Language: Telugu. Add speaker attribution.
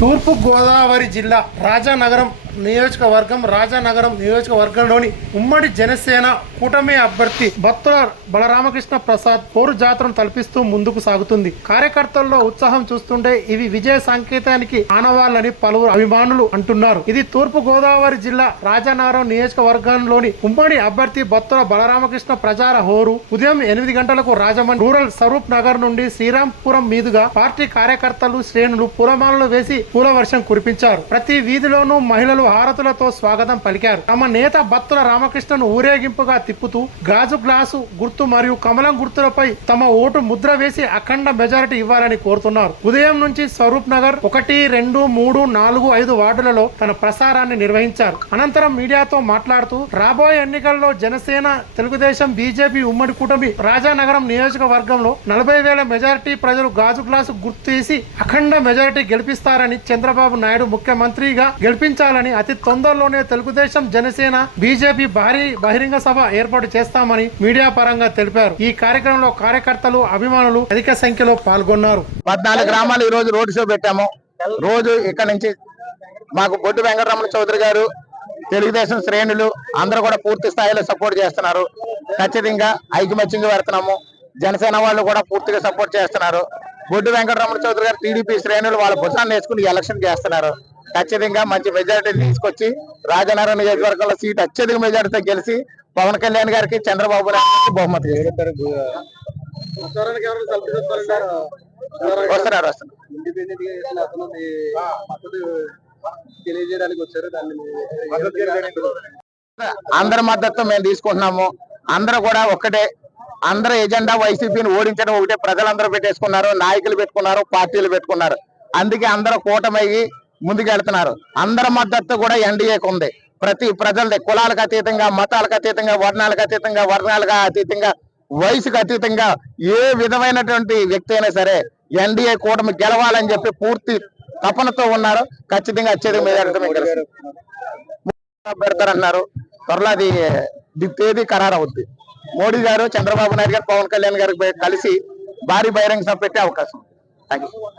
Speaker 1: తూర్పు గోదావరి జిల్లా రాజానగరం నియోజకవర్గం రాజానగరం నియోజకవర్గంలోని ఉమ్మడి జనసేన కూటమి అభ్యర్థి భక్తుల బలరామకృష్ణ ప్రసాద్ పోరు జాతరను తలపిస్తూ ముందుకు సాగుతుంది. కార్యకర్తల్లో ఉత్సాహం చూస్తుంటే ఇవి విజయ సంకేతానికి ఆనవాళ్ళని పలువురు అభిమానులు అంటున్నారు. ఇది తూర్పు గోదావరి జిల్లా రాజానగరం నియోజకవర్గంలోని ఉమ్మడి అభ్యర్థి భక్తుల బలరామకృష్ణ ప్రచార హోరు ఉదయం ఎనిమిది గంటలకు రాజమండ్రి రూరల్ స్వరూప్ నగర్ నుండి శ్రీరాంపురం మీదుగా పార్టీ కార్యకర్తలు శ్రేణులు పూలమాలలు వేసి పూల వర్షం కురిపించారు. ప్రతి వీధిలోనూ మహిళలు హారతులతో స్వాగతం పలికారు. తమ నేత బత్తుల రామకృష్ణను ఊరేగింపుగా తిప్పుతూ గాజు గ్లాసు గుర్తు మరియు కమలం గుర్తులపై తమ ఓటు ముద్ర వేసి అఖండ మెజారిటీ ఇవ్వాలని కోరుతున్నారు. ఉదయం నుంచి స్వరూప్ నగర్ ఒకటి రెండు మూడు నాలుగు ఐదు వార్డులలో తన ప్రసారాన్ని నిర్వహించారు. అనంతరం మీడియాతో మాట్లాడుతూ రాబోయే ఎన్నికల్లో జనసేన తెలుగుదేశం బీజేపీ ఉమ్మడి కూటమి రాజానగరం నియోజకవర్గంలో నలభై వేల మెజారిటీ ప్రజలు గాజు గ్లాసు గుర్తేసి అఖండ మెజారిటీ గెలిపిస్తారని చంద్రబాబు నాయుడు ముఖ్యమంత్రిగా గెలిపించాలని అతి తొందరలోనే తెలుగుదేశం జనసేన బీజేపీ భారీ బహిరంగ సభ ఏర్పాటు చేస్తామని మీడియా పరంగా తెలిపారు. ఈ కార్యక్రమంలో కార్యకర్తలు అభిమానులు అధిక సంఖ్యలో పాల్గొన్నారు.
Speaker 2: పద్నాలుగు గ్రామాలు ఈ రోజు రోడ్ షో పెట్టాము. రోజు ఇక్కడ నుంచి మాకు బొడ్డు వెంకటరమణ చౌదరి గారు తెలుగుదేశం శ్రేణులు అందరూ కూడా పూర్తి స్థాయిలో సపోర్ట్ చేస్తున్నారు. ఖచ్చితంగా ఐకమత్యంగా పెడుతున్నాము. జనసేన వాళ్ళు కూడా పూర్తిగా సపోర్ట్ చేస్తున్నారు. బొడ్డు వెంకటరమణ చౌదరి గారు టీడీపీ శ్రేణులు వాళ్ళ భుజాన్ని వేసుకుని ఎలక్షన్ చేస్తున్నారు. ఖచ్చితంగా మంచి మెజారిటీ తీసుకొచ్చి రాజనారాయణ నియోజకవర్గంలో సీట్ అత్యధిక మెజారిటీతో గెలిచి పవన్ కళ్యాణ్ గారికి చంద్రబాబు నాయుడు బహుమతి వస్తున్నారు వస్తున్నారు.
Speaker 3: తెలియజేయడానికి వచ్చారు దాన్ని
Speaker 2: అందరి మద్దతు మేము తీసుకుంటున్నాము. అందరూ కూడా ఒక్కటే అందరూ ఎజెండా వైసీపీని ఓడించడం ఒకటే. ప్రజలందరూ పెట్టేసుకున్నారు నాయకులు పెట్టుకున్నారు పార్టీలు పెట్టుకున్నారు. అందుకే అందరూ కూటమయ్యి ముందుకెళ్తున్నారు. అందరి మద్దతు కూడా ఎన్డీఏకు ఉంది. ప్రతి ప్రజలది కులాలకు అతీతంగా మతాలకు అతీతంగా వర్ణాలకు అతీతంగా వర్ణాలకు అతీతంగా వయసుకు అతీతంగా ఏ విధమైనటువంటి వ్యక్తి అయినా సరే ఎన్డీఏ కూటమి గెలవాలని చెప్పి పూర్తి తపనతో ఉన్నారు. ఖచ్చితంగా అత్యధిక మెజారిటీ పెడతారన్నారు. త్వరలో అది తేదీ ఖరారు అవుద్ది మోడీ గారు చంద్రబాబు నాయుడు గారు పవన్ కళ్యాణ్ గారికి కలిసి భారీ బహిరంగ సభ పెట్టే అవకాశం థ్యాంక్